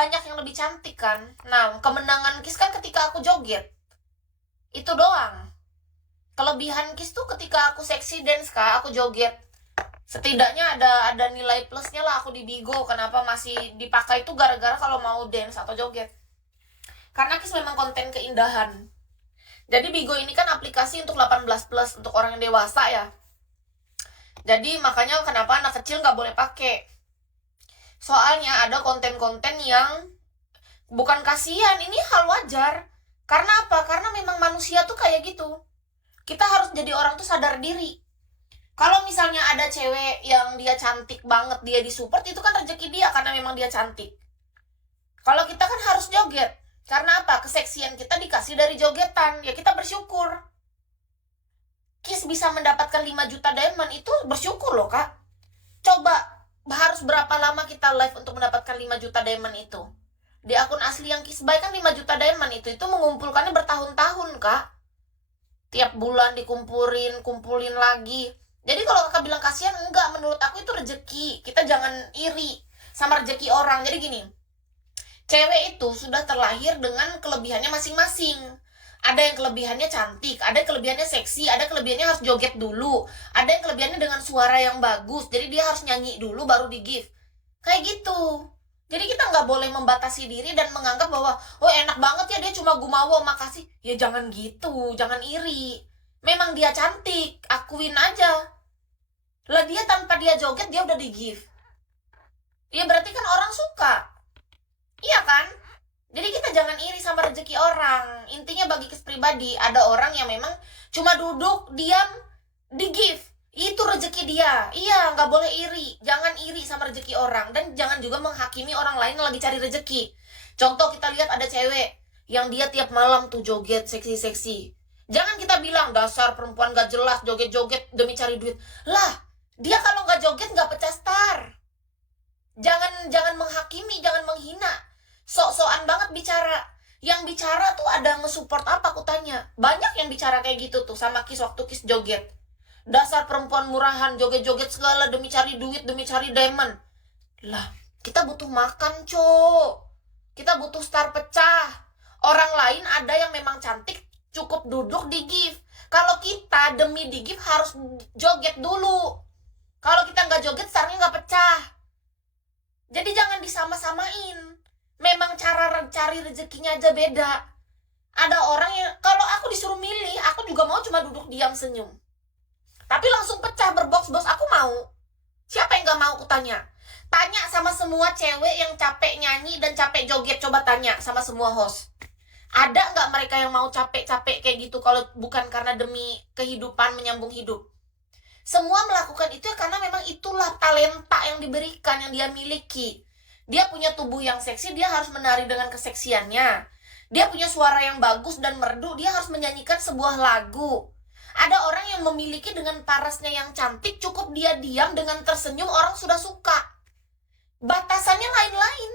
banyak yang lebih cantik kan. Nah, kemenangan Kiss kan ketika aku joget. Itu doang. Kelebihan Kiss tuh ketika aku seksi dance, Kak, aku joget. Setidaknya ada nilai plusnya lah aku di Bigo. Kenapa masih dipakai itu gara-gara kalau mau dance atau joget. Karena Kiss memang konten keindahan. Jadi Bigo ini kan aplikasi untuk 18 plus, untuk orang yang dewasa ya. Jadi makanya kenapa anak kecil nggak boleh pakai. Soalnya ada konten-konten yang bukan kasihan, ini hal wajar. Karena apa? Karena memang manusia tuh kayak gitu. Kita harus jadi orang tuh sadar diri. Kalau misalnya ada cewek yang dia cantik banget, dia disupport, itu kan rezeki dia karena memang dia cantik. Kalau kita kan harus joget. Karena apa? Keseksian kita dikasih dari jogetan. Ya kita bersyukur. Kiss bisa mendapatkan 5 juta diamond, itu bersyukur loh, Kak. Coba, harus berapa lama kita live untuk mendapatkan 5 juta diamond itu? Di akun asli yang Kiss Buy kan 5 juta diamond itu mengumpulkannya bertahun-tahun, Kak. Tiap bulan kumpulin lagi. Jadi kalau Kakak bilang kasihan, enggak, menurut aku itu rezeki. Kita jangan iri sama rezeki orang. Jadi gini, cewek itu sudah terlahir dengan kelebihannya masing-masing. Ada yang kelebihannya cantik, ada yang kelebihannya seksi, ada kelebihannya harus joget dulu, ada yang kelebihannya dengan suara yang bagus, jadi dia harus nyanyi dulu baru di give. Kayak gitu. Jadi kita nggak boleh membatasi diri dan menganggap bahwa, oh enak banget ya dia cuma gumawo, makasih. Ya jangan gitu, jangan iri. Memang dia cantik, akuin aja. Lah dia tanpa dia joget dia udah di give. Ya berarti kan orang suka. Iya kan? Jadi kita jangan iri sama rezeki orang. Intinya bagi Kiss pribadi, ada orang yang memang cuma duduk, diam, di give. Itu rezeki dia. Iya, nggak boleh iri. Jangan iri sama rezeki orang. Dan jangan juga menghakimi orang lain yang lagi cari rezeki. Contoh kita lihat ada cewek yang dia tiap malam tuh joget seksi-seksi. Jangan kita bilang, dasar perempuan gak jelas, joget-joget demi cari duit. Lah, dia kalau nggak joget nggak pecah star. Jangan menghakimi, jangan menghina. Sok-sokan banget bicara. Yang bicara tuh ada nge-support apa, aku tanya. Banyak yang bicara kayak gitu tuh sama Kiss waktu Kiss joget. Dasar perempuan murahan, joget-joget segala demi cari duit, demi cari diamond. Lah, kita butuh makan, cok. Kita butuh star pecah. Orang lain ada yang memang cantik, cukup duduk di give. Kalau kita demi di give harus joget dulu. Kalau kita nggak joget, starnya nggak pecah. Jadi jangan disama-samain. Memang cara cari rezekinya aja beda. Ada orang yang, kalau aku disuruh milih, aku juga mau cuma duduk diam senyum. Tapi langsung pecah berbox-box, aku mau. Siapa yang gak mau, aku tanya. Tanya sama semua cewek yang capek nyanyi dan capek joget. Coba tanya sama semua host. Ada gak mereka yang mau capek-capek kayak gitu kalau bukan karena demi kehidupan, menyambung hidup? Semua melakukan itu karena memang itulah talenta yang diberikan, yang dia miliki. Dia punya tubuh yang seksi, dia harus menari dengan keseksiannya. Dia punya suara yang bagus dan merdu, dia harus menyanyikan sebuah lagu. Ada orang yang memiliki dengan parasnya yang cantik, cukup dia diam dengan tersenyum, orang sudah suka. Batasannya lain-lain,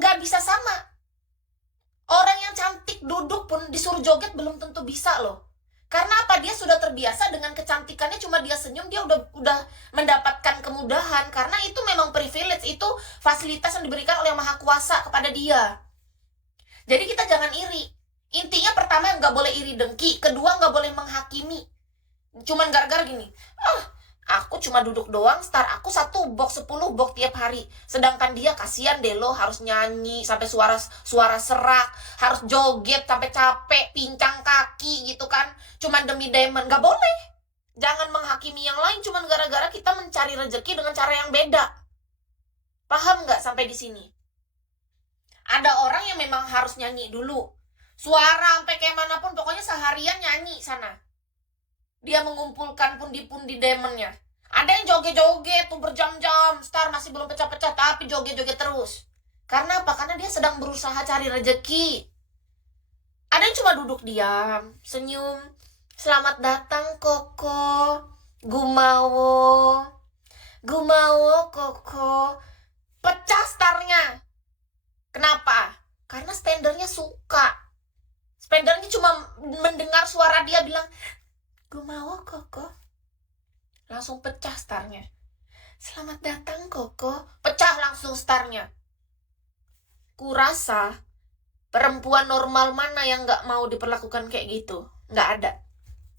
nggak bisa sama. Orang yang cantik duduk pun disuruh joget belum tentu bisa loh. Karena apa? Dia sudah terbiasa dengan kecantikannya, cuma dia senyum, dia udah mendapatkan kemudahan. Karena itu memang privilege, itu fasilitas yang diberikan oleh Yang Maha Kuasa kepada dia. Jadi kita jangan iri. Intinya pertama nggak boleh iri dengki, kedua nggak boleh menghakimi. Cuman gara-gara gini, aku cuma duduk doang, star aku 10 box tiap hari. Sedangkan dia kasihan deh lo, harus nyanyi sampai suara serak, harus joget sampai capek, pincang kaki gitu kan. Cuman demi diamond, gak boleh. Jangan menghakimi yang lain cuman gara-gara kita mencari rezeki dengan cara yang beda. Paham gak sampai di sini? Ada orang yang memang harus nyanyi dulu. Suara sampai kayak manapun, pokoknya seharian nyanyi sana. Dia mengumpulkan pundi-pundi diamondnya. Ada yang joget-joget tuh berjam-jam, star masih belum pecah-pecah, tapi joget-joget terus. Karena apa? Karena dia sedang berusaha cari rezeki. Ada yang cuma duduk diam, senyum. Selamat datang Koko, gumawo. Gumawo Koko. Pecah starnya. Kenapa? Karena spendernya suka. Spendernya cuma mendengar suara dia bilang, gumawo Koko. Langsung pecah starnya. Selamat datang Koko. Pecah langsung starnya. Kurasa perempuan normal mana yang nggak mau diperlakukan kayak gitu? Nggak ada.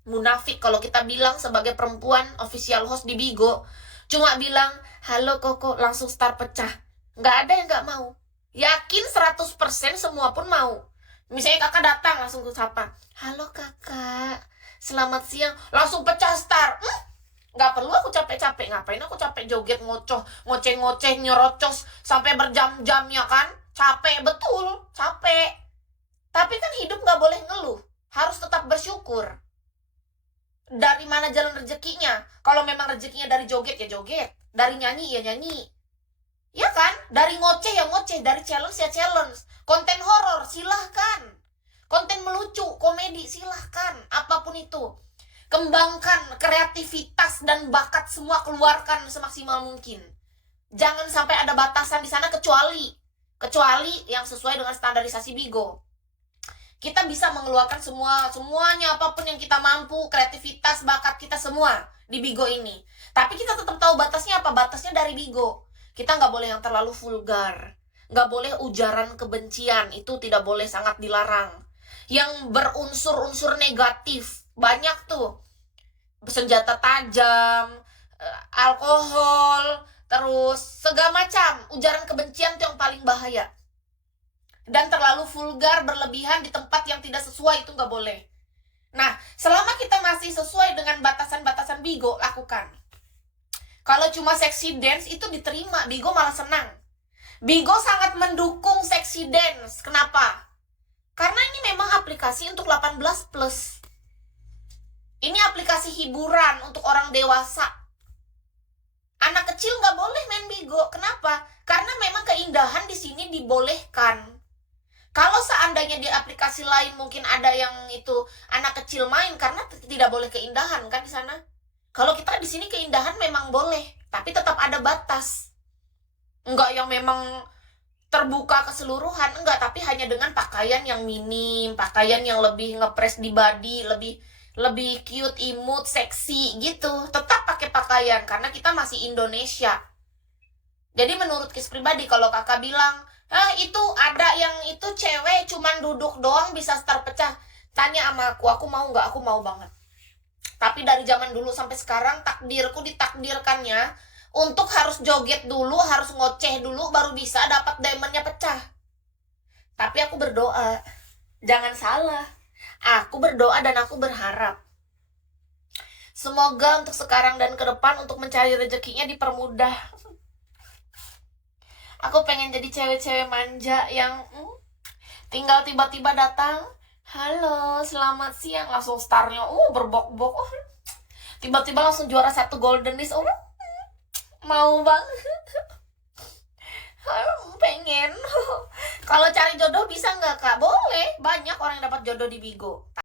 Munafik kalau kita bilang sebagai perempuan official host di Bigo, cuma bilang, halo Koko, langsung start pecah. Nggak ada yang nggak mau. Yakin 100% semua pun mau. Misalnya kakak datang, langsung ku sapa, halo kakak, selamat siang, langsung pecah start. Nggak perlu aku capek-capek. Ngapain aku capek joget, ngoceh-ngoceh, nyerocos sampai berjam-jam ya kan? Capek, betul, capek. Tapi kan hidup nggak boleh ngeluh, harus tetap bersyukur. Dari mana jalan rezekinya? Kalau memang rezekinya dari joget ya joget, dari nyanyi ya nyanyi. Ya kan? Dari ngoceh ya ngoceh, dari challenge ya challenge. Konten horor silahkan. Konten melucu, komedi silahkan, apapun itu. Kembangkan kreativitas dan bakat semua, keluarkan semaksimal mungkin. Jangan sampai ada batasan di sana kecuali yang sesuai dengan standarisasi Bigo. Kita bisa mengeluarkan semuanya apapun yang kita mampu, kreativitas, bakat kita semua di Bigo ini. Tapi kita tetap tahu batasnya apa? Batasnya dari Bigo. Kita nggak boleh yang terlalu vulgar, nggak boleh ujaran kebencian, itu tidak boleh, sangat dilarang. Yang berunsur-unsur negatif, banyak tuh, senjata tajam, alkohol, terus segala macam ujaran kebencian itu yang paling bahaya. Dan terlalu vulgar, berlebihan di tempat yang tidak sesuai, itu nggak boleh. Nah, selama kita masih sesuai dengan batasan-batasan Bigo, lakukan. Kalau cuma sexy dance itu diterima, Bigo malah senang. Bigo sangat mendukung sexy dance. Kenapa? Karena ini memang aplikasi untuk 18+. Ini aplikasi hiburan untuk orang dewasa. Anak kecil nggak boleh main Bigo. Kenapa? Karena memang keindahan di sini dibolehkan. Kalau seandainya di aplikasi lain mungkin ada yang itu anak kecil main karena tidak boleh keindahan kan di sana. Kalau kita di sini keindahan memang boleh, tapi tetap ada batas. Enggak yang memang terbuka keseluruhan, enggak, tapi hanya dengan pakaian yang minim, pakaian yang lebih ngepres di body, lebih cute, imut, seksi gitu. Tetap pakai pakaian karena kita masih Indonesia. Jadi menurut Kis pribadi, kalau kakak bilang, itu ada yang itu cewek cuman duduk doang bisa start pecah, tanya sama aku mau nggak? Aku mau banget. Tapi dari zaman dulu sampai sekarang, takdirku ditakdirkannya untuk harus joget dulu, harus ngoceh dulu, baru bisa dapat diamondnya pecah. Tapi aku berdoa, jangan salah, aku berdoa dan aku berharap semoga untuk sekarang dan ke depan untuk mencari rezekinya dipermudah. Aku pengen jadi cewek-cewek manja yang tinggal tiba-tiba datang, halo, selamat siang, langsung starnya, berbok-bok, tiba-tiba langsung juara 1 golden disc, mau banget, pengen. Kalau cari jodoh bisa nggak kak? Boleh, banyak orang yang dapat jodoh di Bigo.